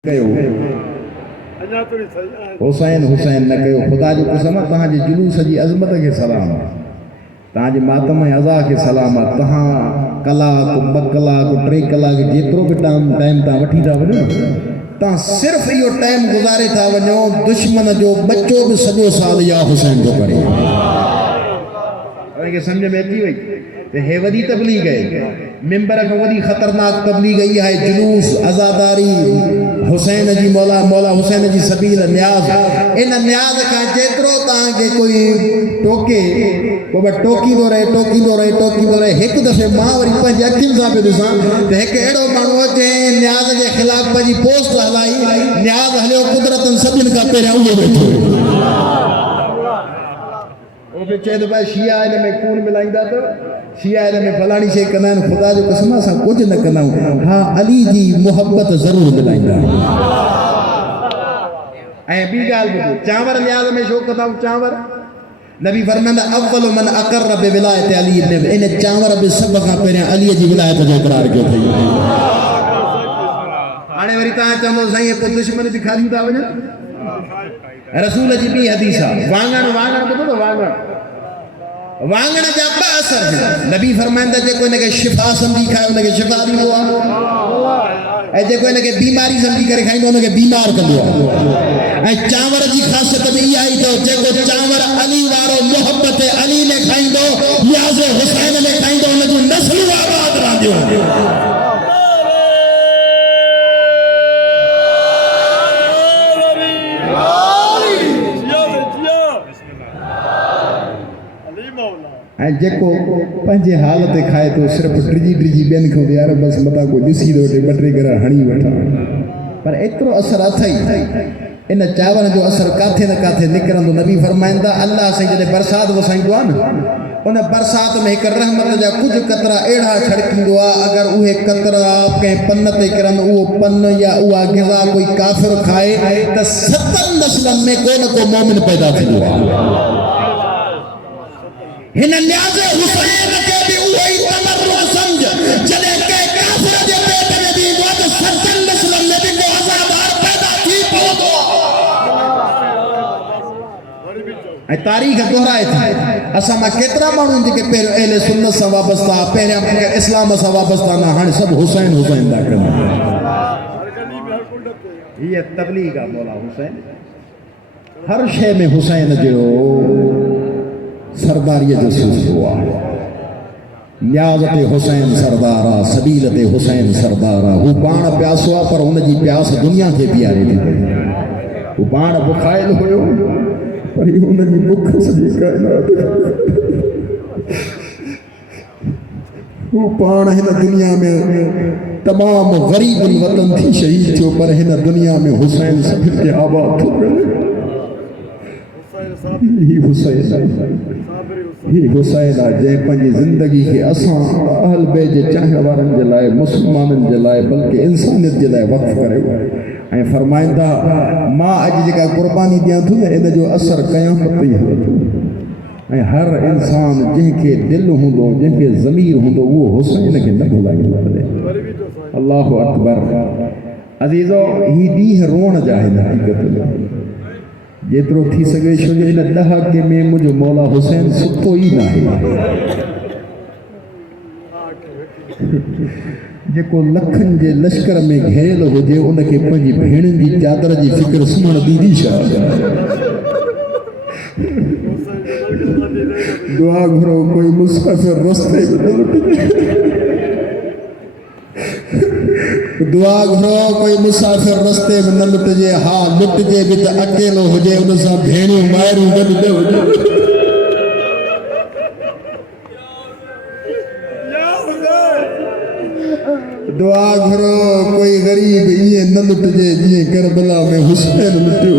हुसैन हुसैन न कयो खुदा जो कसम तहां जे जुलूस जी अज़मत के सलाम तहां जे मातम अज़ा के सलाम तहां कलाक ब कलाक 3 कलाक जेतिरो भी टाइम तहां वठी था वञो तहां सिर्फ इहो टाइम गुज़ारे था वञो दुश्मन जो बच्चो भी सॼो साल या हुसैन जो करे के समझ में अची वई ते हे वॾी तबलीग है मिंबर खां वॾी ख़तरनाक तबलीग इहा है जुलूस अज़ादारी हुसैन जी मौला हुसैन जी सबील न्याज़ इन न्याज़ का जेतिरो तव्हांखे कोई टोके पोइ टोकींदो रहे हिकु दफ़े मां वरी पंहिंजी अखियुनि सां पियो ॾिसां त हिकु अहिड़ो माण्हू जंहिं न्याज़ जे ख़िलाफ़ पंहिंजी पोस्ट हलाई न्याज़ हलियो कुदरतनि सभिनि खां पहिरियां उहो वेठो वो चए तो भाई शिया इन में खून मिलाईंदा तो शिया इन में फलानी शे कंदा आहिनि खुदा जो कसम असां कुझु न कंदा आहियूं हा अली जी मोहब्बत ज़रूरु मिलाईंदा ऐं ॿी ॻाल्हि ॿुधो चांवर न्याज़ में छो कंदा आहियूं चांवर नबी फरमाईंदा अव्वल मन अक़र बि विलायत अली इन चांवर बि सभ खां पहिरियां अलीअ जी विलायत जो इक़रार कयो अथई हाणे वरी तव्हां चवंदो साईं पोइ दुश्मन बि खाली था वञनि रसूल जी ॿी हदीस आहे वाङण ॿुधो त वाङण जा ॿ असर नबी फरमाईंदा जेको इनखे शिफ़ा सम्झी खाए उनखे शिफ़ा ॾींदो आहे ऐं जेको इनखे बीमारी सम्झी करे खाईंदो उनखे बीमार कंदो आहे ऐं चांवर जी ख़ासियत बि इहा ई अथव जेको चांवर अली वारो मोहब्बत अली ने खाईंदो लिहाज़ हुसैन ने खाईंदो उन जूं नस्लूं आबाद रहंदियूं ऐं जेको पंहिंजे हाल ते खाए थो सिर्फ़ु ड्रिजी ॿियनि खां यार बसि मथां कोई ॾिसी थो वठे 2-3 घर हणी वठां पर एतिरो असरु अथई इन चांवर जो असरु किथे न किथे निकिरंदो नबी फरमाईंदा अल्लाह साईं जॾहिं बरसाति वसाईंदो आहे न उन बरसाति में हिकु रहमत जा कुझु कतरा अहिड़ा छड़कींदो आहे अगरि उहे कतरा कंहिं पन ते किरनि उहो पन या उहा ग़िज़ा कोई काफ़िर खाए त 7 नस्लनि में को न को मोमिन पैदा थींदो आहे हिन न्याज़ हुसैन के भी वही तमर्रुद समझ जॾहिं कंहिं काफ़िर जे पेट में बि ईंदो आहे त 7 नस्लनि में बि को अज़ादार पैदा थी पवंदो ऐं तारीख़ दोहराए थी असां मां केतिरा माण्हू जेके पहिरियों अहले सुन्नत सां वाबस्ता पहिरियां इस्लाम सां वाबस्ता न हाणे सभु हुसैन था कनि हीअ तबलीग आहे मौला हुसैन हर शइ में हुसैन जो सरदारीअ जो सिलसिलो आहे न्याज़ ते हुसैन सरदार आहे सबील ते हुसैन सरदार आहे हू पाण प्यासो आहे पर हुनजी प्यास दुनिया खे पीआरे थी पई हू पाण बुखायल हुयो पर हुनजी बुख सॼी काइनात हू पाण हिन दुनिया में तमामु ग़रीबनि वतन थी शहीद थियो पर हिन दुनिया में हुसैन सभिनि खे आबाद थो करे ही हुसैन आहे जंहिं पंहिंजी ज़िंदगी खे असां अहल बैत जे चाहण वारनि जे लाइ मुस्लमाननि जे लाइ बल्कि इंसानियत जे लाइ वक़्फ़ कयो ऐं फरमाईंदा मां अॼु जेका क़ुर्बानी ॾियां थो न इन जो असरु क़यामत ताईं हलंदो ऐं हर इंसान जंहिंखे दिलि हूंदो जंहिंखे ज़मीर हूंदो उहो हुसैन खे न भुलाईंदो अल्लाहु अकबर अज़ीज़ो ही ॾींहं रोअण जा आहिनि हक़ीक़त में जेतिरो थी सघे छो जो इन ॾहाके में मुंहिंजो मौला हुसैन सुठो ई न आहे जेको लखनि जे लश्कर में घेरियल हुजे उनखे पंहिंजी भेणुनि जी चादर जी फ़िक्र सुम्हण ॾींदी छा दुआ घुरो कोई मुसाफ़िर रस्ते दुआ घुरो कोई मुसाफ़िर रस्ते में न लुटिजे हा लुटिजे बि त अकेलो हुजे उन सां भेणियूं माइरूं गॾु न हुजे दुआ घुरो कोई ग़रीब ईअं न लुटिजे जीअं करबला में हुसैन लुटियो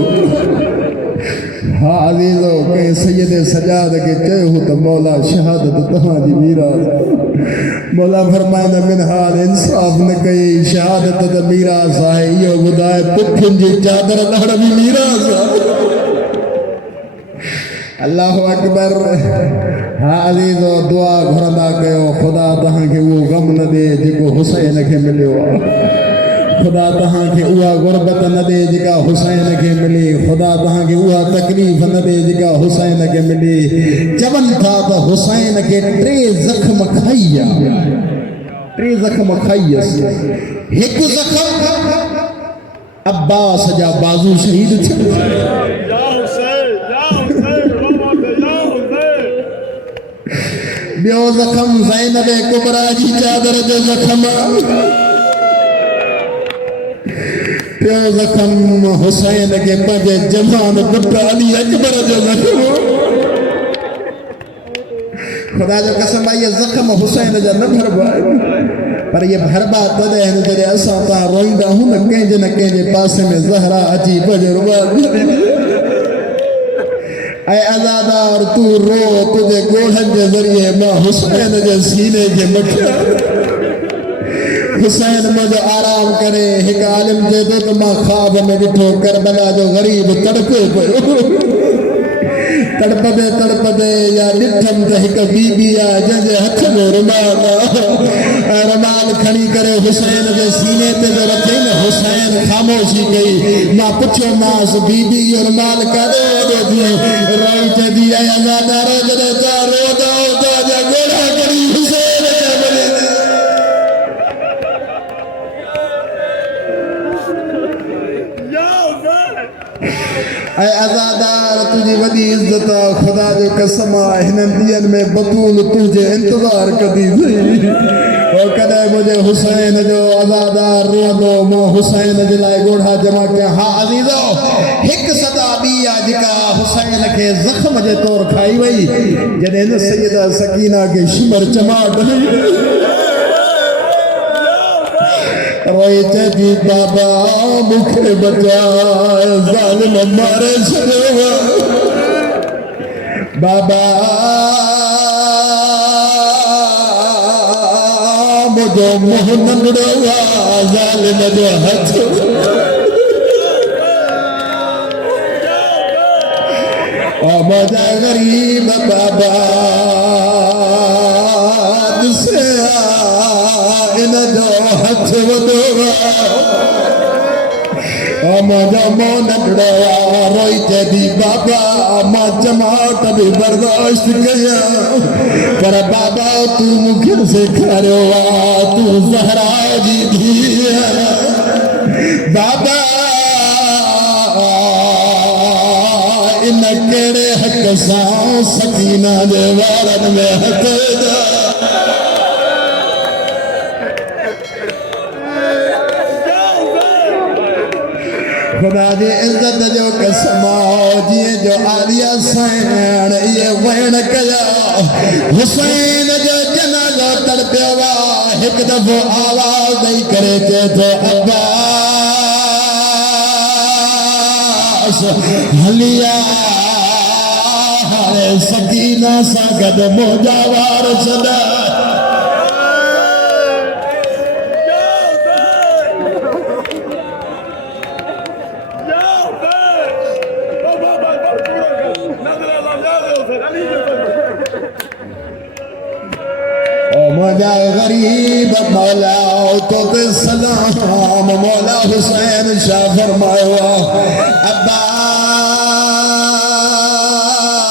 हा अज़ीज़ो कंहिं सैयद सजाद खे चयो त मौला शहादत तव्हांजी मीरास मौला फरमाईंदा मिन हाल इंसाफ़ न कई शहादत त मीरास आहे इहो ॿुधाए पुठियुनि जी चादर लहण बि मीरास आहे अल्लाहु अकबर हा अज़ीज़ो दुआ घुरंदा कयो ख़ुदा तव्हांखे उहो ग़म न ॾे जेको हुसैन खे मिलियो आहे खुदा तहां के उहा गुरबत न दे जेका हुसैन के मिली खुदा तहां के उहा तकलीफ न दे जेका हुसैन के मिली चवन था तो हुसैन के 3 जख्म खाइया 3 जख्म खाइयस एक जख्म अब्बास जा बाजू शहीद थे बियो जख्म ज़ैनब कुबरा जी चादर जो जख्म बियो जख्म हुसैन के पंजे जमान पुट अली अकबर जो जख्म खुदा जो कसम आई जख्म हुसैन जा न भरबा पर ये भरबा तदे न जॾहिं असां तां रोईंदा हूं न कंहिंजे पासे में ज़हरा अची बजरबा ऐ अज़ादार तू रो तुझे गोढ़न के जरिए मां हुसैन के सीने के मखिया हुसैन मुझे आराम करे एक आलिम दे दो तो मां ख्वाब में ॾिठो करबला जो गरीब तड़पे पियो तड़पदे या ॾिठम त हिक बीबी आहे जंहिंजे हथ में रुमाल खणी करे हुसैन जे सीने ते जो रखे न हुसैन ख़ामोशी कई मां पुछियो मांस बीबी इहो रुमाल काॾे वॾो थियो रोई चदी ऐं अज़ादार जॾहिं तव्हां रोदा जा ॻोढ़ा करी हुसैन खे मिले ऐं अज़ादार तुझी वॾी इज़त खुदा जो कसम आहे हिननि ॾींहंनि में बतूल तुंहिंजे इंतज़ार कंदी हुई कॾहिं मुंहिंजे हुसैन जो अज़ादार रोंदो मां हुसैन जे लाइ ॻोढ़ा जमा कया हा अज़ीज़ो हिकु सदा ॿी आहे जेका हुसैन खे ज़ख्म जे तौरु खाई वई जॾहिं हिन सैयदा सकीना खे शिमर चमाट रोई चदी बाबा मूंखे बचाए ज़ालिम मारे छॾियो बाबा मुझो मुंह नंढड़ो आहे ज़ालिम जो हथ ओ मुंहिंजा ग़रीब बाबा ॾिसे इन जो हथ वॾो ओ मुंहिंजो मुंह नंढड़ो आहे रोई चदी बाबा मां चमाट बि बर्दाश्त कयां पर बाबा तू मूंखे सेखारियो आहे तू ज़हरा जी धीअ बाबा इन कहिड़े हक़ सां सकीना जे वारनि में हथ खुदा जी इज़त जो कसम जीअं जो आलिया साईं इहे वहण कया हुसैन जो जनाज़ो तड़पियो आहे हिकु दफ़ो आवाज़ ॾेई करे चए थो अब्बास हलिया हाणे सकीना सां गॾु मुंहिंजा वार छॾा मुझा गरीब मौला तो के सलाम मौला हुसैन शाह फरमायो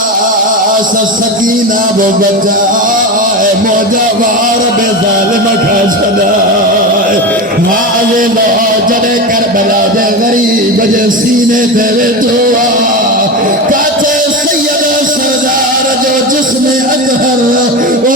अब्बास सकीना वो बचाए मौजा वार बेजालिम खा छॾाए मां ये लो जॾहिं करबला जे गरीब जे सीने ते वेठो आहे काथे सैयद सरदार जो जिस्म अजहर ओ